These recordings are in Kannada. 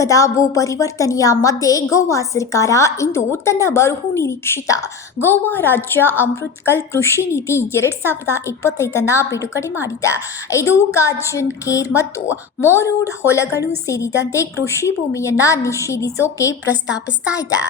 ವೇಗದ ಭೂ ಪರಿವರ್ತನೆಯ ಮಧ್ಯೆ ಗೋವಾ ಸರ್ಕಾರ ಇಂದು ತನ್ನ ಬಹು ನಿರೀಕ್ಷಿತ ಗೋವಾ ರಾಜ್ಯ ಅಮೃತ್ಕಲ್ ಕೃಷಿ ನೀತಿ 2025 ಬಿಡುಗಡೆ ಮಾಡಿದೆ. ಇದು ಕಾಜನ್ ಕೇರ್ ಮತ್ತು ಮೋರೋಡ್ ಹೊಲಗಳು ಸೇರಿದಂತೆ ಕೃಷಿ ಭೂಮಿಯನ್ನ ನಿಷೇಧಿಸೋಕೆ ಪ್ರಸ್ತಾಪಿಸ್ತಾ ಇದೆ.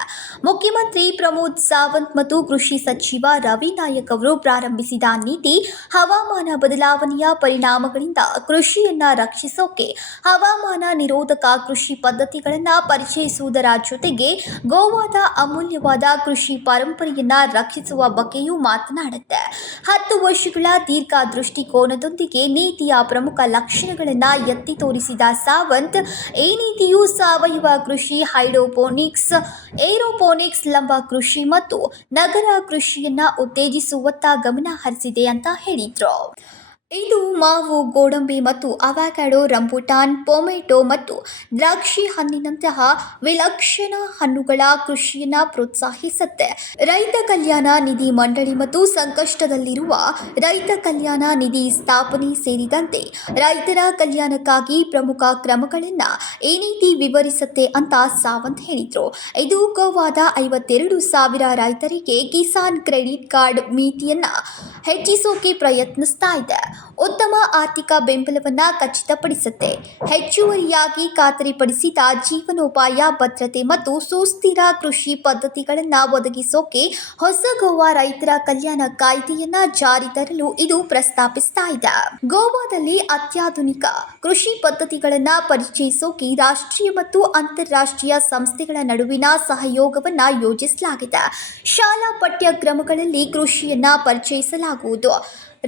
ಮುಖ್ಯಮಂತ್ರಿ ಪ್ರಮೋದ್ ಸಾವಂತ್ ಮತ್ತು ಕೃಷಿ ಸಚಿವ ರವಿ ನಾಯಕ್ ಅವರು ಪ್ರಾರಂಭಿಸಿದ ನೀತಿ ಹವಾಮಾನ ಬದಲಾವಣೆಯ ಪರಿಣಾಮಗಳಿಂದ ಕೃಷಿಯನ್ನ ರಕ್ಷಿಸೋಕೆ ಹವಾಮಾನ ನಿರೋಧಕ ಕೃಷಿ ಪದ್ಧತಿಗಳನ್ನು ಪರಿಚಯಿಸುವುದರ ಜೊತೆಗೆ ಗೋವಾದ ಅಮೂಲ್ಯವಾದ ಕೃಷಿ ಪರಂಪರೆಯನ್ನ ರಕ್ಷಿಸುವ ಬಗ್ಗೆಯೂ ಮಾತನಾಡುತ್ತೆ. 10 ವರ್ಷಗಳ ದೀರ್ಘ ದೃಷ್ಟಿಕೋನದೊಂದಿಗೆ ನೀತಿಯ ಪ್ರಮುಖ ಲಕ್ಷಣಗಳನ್ನು ಎತ್ತಿ ತೋರಿಸಿದ ಸಾವಂತ್, ಈ ನೀತಿಯು ಸಾವಯವ ಕೃಷಿ, ಹೈಡ್ರೋಪೋನಿಕ್ಸ್, ಏರೋಪೋನಿಕ್ಸ್, ಲಂಬ ಕೃಷಿ ಮತ್ತು ನಗರ ಕೃಷಿಯನ್ನ ಉತ್ತೇಜಿಸುವತ್ತ ಗಮನ ಹರಿಸಿದೆ ಅಂತ ಹೇಳಿದ್ರು. ಇದು ಮಾವು, ಗೋಡಂಬಿ ಮತ್ತು ಅವಕ್ಯಾಡೋ, ರಂಬುಟಾನ್, ಟೊಮೆಟೊ ಮತ್ತು ದ್ರಾಕ್ಷಿ ಹಣ್ಣಿನಂತಹ ವಿಲಕ್ಷಣ ಹಣ್ಣುಗಳ ಕೃಷಿಯನ್ನು ಪ್ರೋತ್ಸಾಹಿಸುತ್ತೆ. ರೈತ ಕಲ್ಯಾಣ ನಿಧಿ ಮಂಡಳಿ ಮತ್ತು ಸಂಕಷ್ಟದಲ್ಲಿರುವ ರೈತ ಕಲ್ಯಾಣ ನಿಧಿ ಸ್ಥಾಪನೆ ಸೇರಿದಂತೆ ರೈತರ ಕಲ್ಯಾಣಕ್ಕಾಗಿ ಪ್ರಮುಖ ಕ್ರಮಗಳನ್ನು ಈ ನೀತಿ ವಿವರಿಸುತ್ತೆ ಅಂತ ಸಾವಂತ್ ಹೇಳಿದರು. ಇದು ಗೋವಾದ 52,000 ರೈತರಿಗೆ ಕಿಸಾನ್ ಕ್ರೆಡಿಟ್ ಕಾರ್ಡ್ ಮಿತಿಯನ್ನು ಹೆಚ್ಚಿಸೋಕೆ ಪ್ರಯತ್ನಿಸ್ತಾ ಇದೆ. ಉತ್ತಮ ಆರ್ಥಿಕ ಬೆಂಬಲವನ್ನು ಖಚಿತಪಡಿಸುತ್ತೆ. ಹೆಚ್ಚುವರಿಯಾಗಿ ಖಾತರಿಪಡಿಸಿದ ಜೀವನೋಪಾಯ ಭದ್ರತೆ ಮತ್ತು ಸುಸ್ಥಿರ ಕೃಷಿ ಪದ್ಧತಿಗಳನ್ನು ಒದಗಿಸೋಕೆ ಹೊಸ ಗೋವಾ ರೈತರ ಕಲ್ಯಾಣ ಕಾಯ್ದೆಯನ್ನ ಜಾರಿ ತರಲು ಇದು ಪ್ರಸ್ತಾಪಿಸ್ತಾ ಇದೆ. ಗೋವಾದಲ್ಲಿ ಅತ್ಯಾಧುನಿಕ ಕೃಷಿ ಪದ್ಧತಿಗಳನ್ನು ಪರಿಚಯಿಸೋಕೆ ರಾಷ್ಟ್ರೀಯ ಮತ್ತು ಅಂತಾರಾಷ್ಟ್ರೀಯ ಸಂಸ್ಥೆಗಳ ನಡುವಿನ ಸಹಯೋಗವನ್ನು ಯೋಜಿಸಲಾಗಿದೆ. ಶಾಲಾ ಪಠ್ಯಕ್ರಮಗಳಲ್ಲಿ ಕೃಷಿಯನ್ನ ಪರಿಚಯಿಸಲಾಗುವುದು,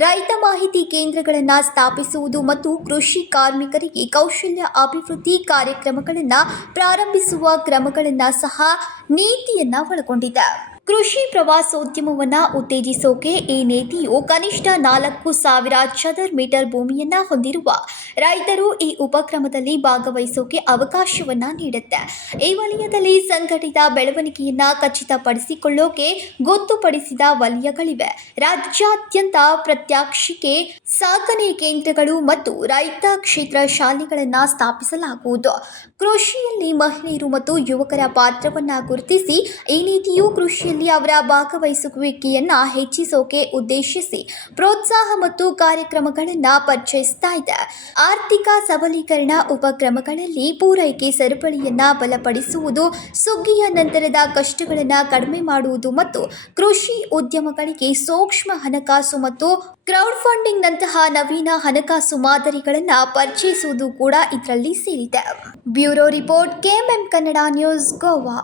ರೈತ ಮಾಹಿತಿ ಕೇಂದ್ರಗಳನ್ನು ಸ್ಥಾಪಿಸುವುದು ಮತ್ತು ಕೃಷಿ ಕಾರ್ಮಿಕರಿಗೆ ಕೌಶಲ್ಯ ಅಭಿವೃದ್ಧಿ ಕಾರ್ಯಕ್ರಮಗಳನ್ನು ಪ್ರಾರಂಭಿಸುವ ಕ್ರಮಗಳನ್ನು ಸಹ ನೀತಿಯನ್ನು ಒಳಗೊಂಡಿದೆ. ಕೃಷಿ ಪ್ರವಾಸೋದ್ಯಮವನ್ನು ಉತ್ತೇಜಿಸೋಕೆ ಈ ನೀತಿಯು ಕನಿಷ್ಠ 4,000 ಚದರ ಮೀಟರ್ ಭೂಮಿಯನ್ನು ಹೊಂದಿರುವ ರೈತರು ಈ ಉಪಕ್ರಮದಲ್ಲಿ ಭಾಗವಹಿಸೋಕೆ ಅವಕಾಶವನ್ನು ನೀಡುತ್ತೆ. ಈ ವಲಯದಲ್ಲಿ ಸಂಘಟಿತ ಬೆಳವಣಿಗೆಯನ್ನು ಖಚಿತಪಡಿಸಿಕೊಳ್ಳೋಕೆ ಗೊತ್ತುಪಡಿಸಿದ ವಲಯಗಳಿವೆ. ರಾಜ್ಯಾದ್ಯಂತ ಪ್ರಾತ್ಯಕ್ಷಿಕೆ ಸಾಕಣೆ ಕೇಂದ್ರಗಳು ಮತ್ತು ರೈತ ಕ್ಷೇತ್ರ ಶಾಲೆಗಳನ್ನು ಸ್ಥಾಪಿಸಲಾಗುವುದು. ಕೃಷಿಯಲ್ಲಿ ಮಹಿಳೆಯರು ಮತ್ತು ಯುವಕರ ಪಾತ್ರವನ್ನು ಗುರುತಿಸಿ ಈ ನೀತಿಯು ಕೃಷಿಯಲ್ಲಿ ಅವರ ಭಾಗವಹಿಸುವಿಕೆಯನ್ನು ಹೆಚ್ಚಿಸೋಕೆ ಉದ್ದೇಶಿಸಿ ಪ್ರೋತ್ಸಾಹ ಮತ್ತು ಕಾರ್ಯಕ್ರಮಗಳನ್ನು ಪರಿಚಯಿಸ್ತಾ ಇದೆ. ಆರ್ಥಿಕ ಸಬಲೀಕರಣ ಉಪಕ್ರಮಗಳಲ್ಲಿ ಪೂರೈಕೆ ಸರಪಳಿಯನ್ನು ಬಲಪಡಿಸುವುದು, ಸುಗ್ಗಿಯ ನಂತರದ ಕಷ್ಟಗಳನ್ನು ಕಡಿಮೆ ಮಾಡುವುದು ಮತ್ತು ಕೃಷಿ ಉದ್ಯಮಗಳಿಗೆ ಸೂಕ್ಷ್ಮ ಹಣಕಾಸು ಮತ್ತು ಕ್ರೌಡ್ ಫಂಡಿಂಗ್ ನಂತಹ ನವೀನ ಹಣಕಾಸು ಮಾದರಿಗಳನ್ನು ಪರಿಚಯಿಸುವುದು ಕೂಡ ಇದರಲ್ಲಿ ಸೇರಿದೆ. Bureau report, KMM Kannada news, Goa.